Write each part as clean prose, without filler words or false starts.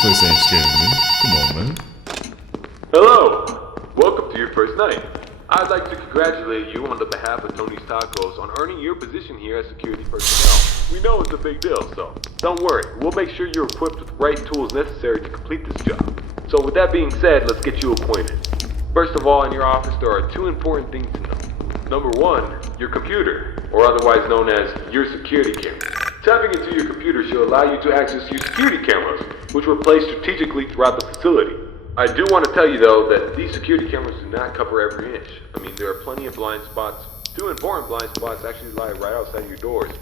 place ain't scaring me. Come on, man. Hello! Welcome to your first night. I'd like to congratulate you on the behalf of Tony's Tacos on earning your position here as security personnel. We know it's a big deal, so don't worry. We'll make sure you're equipped with the right tools necessary to complete this job. So with that being said, let's get you acquainted. First of all, in your office there are two important things to know. Number one, your computer, or otherwise known as your security camera. Tapping into your computer should allow you to access your security cameras, which were placed strategically throughout the facility. I do want to tell you though that these security cameras do not cover every inch. I mean, there are plenty of blind spots. Two important blind spots actually lie right outside your doors.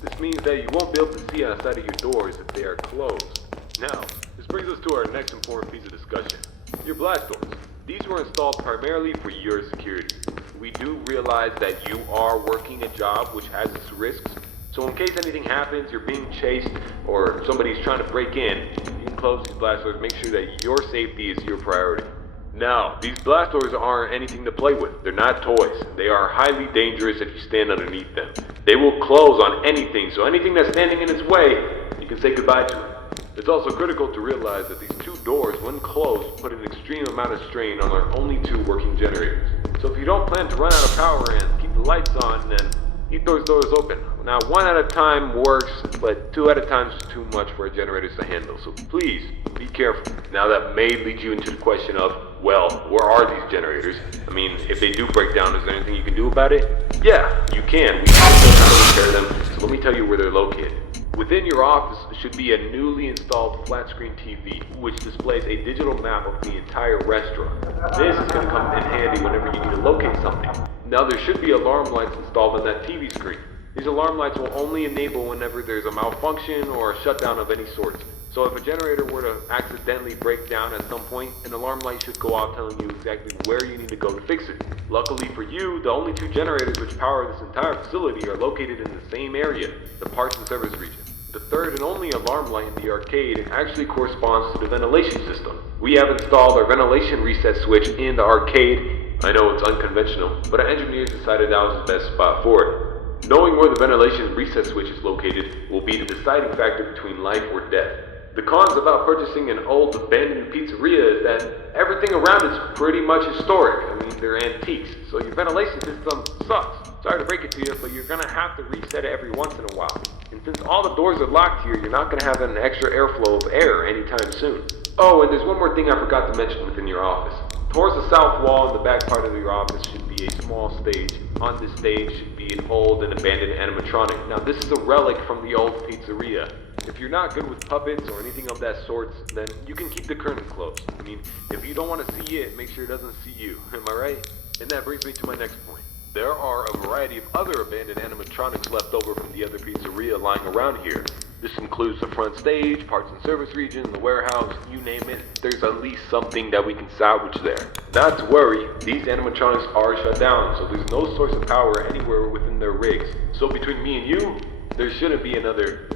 This means that you won't be able to see outside of your doors if they are closed. Now, this brings us to our next important piece of discussion. Your blast doors. These were installed primarily for your security. We do realize that you are working a job which has its risks. So in case anything happens, you're being chased, or somebody's trying to break in, you can close these blast doors, make sure that your safety is your priority. Now, these blast doors aren't anything to play with. They're not toys. They are highly dangerous if you stand underneath them. They will close on anything, so anything that's standing in its way, you can say goodbye to it. It's also critical to realize that these two doors, when closed, put an extreme amount of strain on our only two working generators. So if you don't plan to run out of power and keep the lights on, then keep those doors open. Now, one at a time works, but two at a time is too much for our generators to handle, so please be careful. Now that may lead you into the question of, well, where are these generators? I mean, if they do break down, is there anything you can do about it? Yeah, you can. We also know how to repair them, so let me tell you where they're located. Within your office should be a newly installed flat screen TV, which displays a digital map of the entire restaurant. This is going to come in handy whenever you need to locate something. Now there should be alarm lights installed on that TV screen. These alarm lights will only enable whenever there's a malfunction or a shutdown of any sort. So if a generator were to accidentally break down at some point, an alarm light should go off telling you exactly where you need to go to fix it. Luckily for you, the only two generators which power this entire facility are located in the same area, the parts and service region. The third and only alarm light in the arcade actually corresponds to the ventilation system. We have installed our ventilation reset switch in the arcade. I know it's unconventional, but our engineers decided that was the best spot for it. Knowing where the ventilation reset switch is located will be the deciding factor between life or death. The cons about purchasing an old abandoned pizzeria is that everything around is pretty much historic. I mean, they're antiques, so your ventilation system sucks. Sorry to break it to you, but you're gonna have to reset it every once in a while. And since all the doors are locked here, you're not gonna have an extra airflow of air anytime soon. Oh, and there's one more thing I forgot to mention within your office. Towards the south wall in the back part of your office should be a small stage. On this stage should be an old and abandoned animatronic. Now this is a relic from the old pizzeria. If you're not good with puppets or anything of that sort, then you can keep the curtain closed. I mean, if you don't want to see it, make sure it doesn't see you. Am I right? And that brings me to my next point. There are a variety of other abandoned animatronics left over from the other pizzeria lying around here. This includes the front stage, parts and service region, the warehouse, you name it. There's at least something that we can salvage there. Not to worry, these animatronics are shut down, so there's no source of power anywhere within their rigs. So between me and you, there shouldn't be another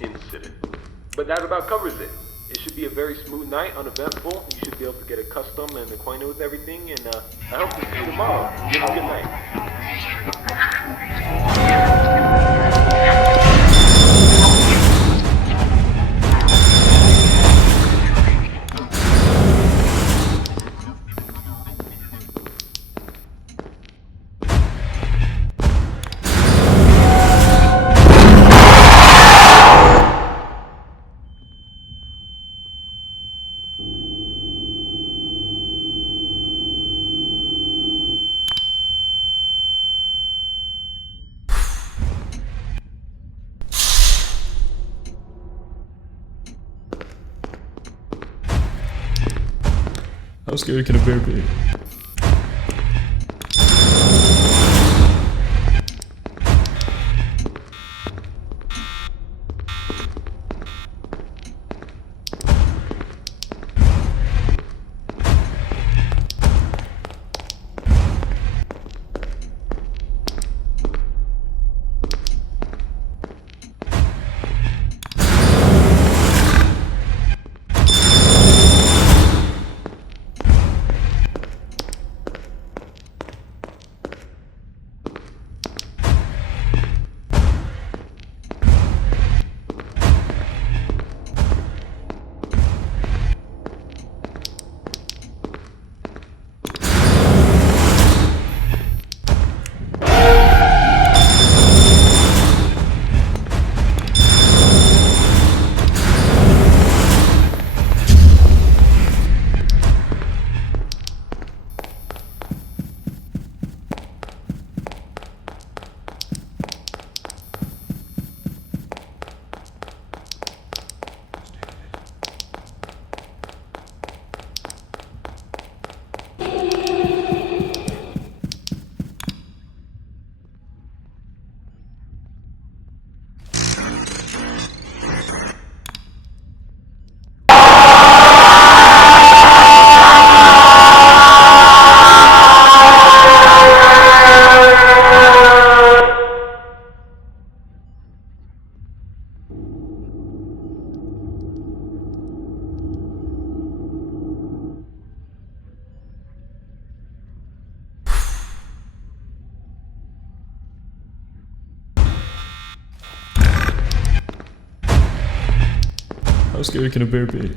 incident. But that about covers it. It should be a very smooth night, uneventful. You should be able to get accustomed and acquainted with everything, and I hope to see you tomorrow. You have a good night. How scary can a bear be? scary can a bear be?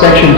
Section